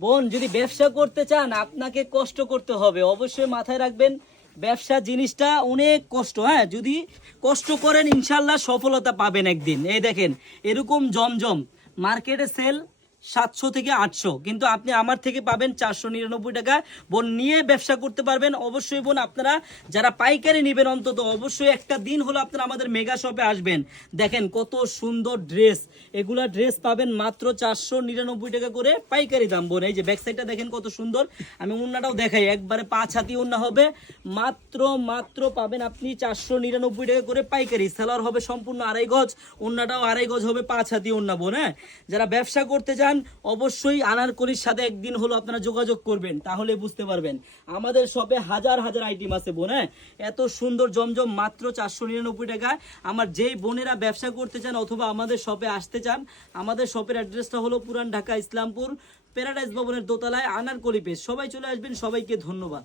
বোন যদি ব্যবসা করতে চান আপনাকে কষ্ট করতে হবে, অবশ্যই মাথায় রাখবেন ব্যবসা জিনিসটা অনেক কষ্ট। হ্যাঁ, যদি কষ্ট করেন ইনশাল্লাহ সফলতা পাবেন একদিন। এই দেখেন এরকম জমজম মার্কেটে সেল 700 থেকে 800, কিন্তু আপনি আমার থেকে পাবেন 499 টাকা। বোন নিয়ে ব্যবসা করতে পারবেন। অবশ্যই বোন আপনারা যারা পাইকারি নেবেন অন্তত অবশ্যই একটা দিন হলো আপনারা আমাদের মেগা শপে আসবেন। দেখেন কত সুন্দর ড্রেস, এগুলা ড্রেস পাবেন মাত্র 499 টাকা করে পাইকারি দাম। বোন এই যে ব্যাক সাইডটা দেখেন কত সুন্দর, আমি ওন্নাটাও দেখাই, একবারে 5 হাতি ওন্না হবে, মাত্র পাবেন আপনি 499 টাকা করে পাইকারি। সেলার হবে সম্পূর্ণ 2.5 গজ, ওন্নাটাও 2.5 গজ হবে, 5 হাতি ওন্না। বোন হ্যাঁ, যারা ব্যবসা করতে চান অবশ্যই আনারকলির সাথে একদিন হলো আপনারা যোগাযোগ করবেন, তাহলে বুঝতে পারবেন। আমাদের শপে হাজার হাজার আইটেম আছে বোন। হ্যাঁ, এত সুন্দর জমজম মাত্র 499 টাকা। আমার যেই বোনেরা ব্যবসা করতে চান অথবা আমাদের শপে আসতে চান, আমাদের শপের অ্যাড্রেসটা হলো পুরান ঢাকা ইসলামপুর প্যারাডাইস ভবনের দোতলায় আনারকলি পেজ। সবাই চলে আসবেন, সবাইকে ধন্যবাদ।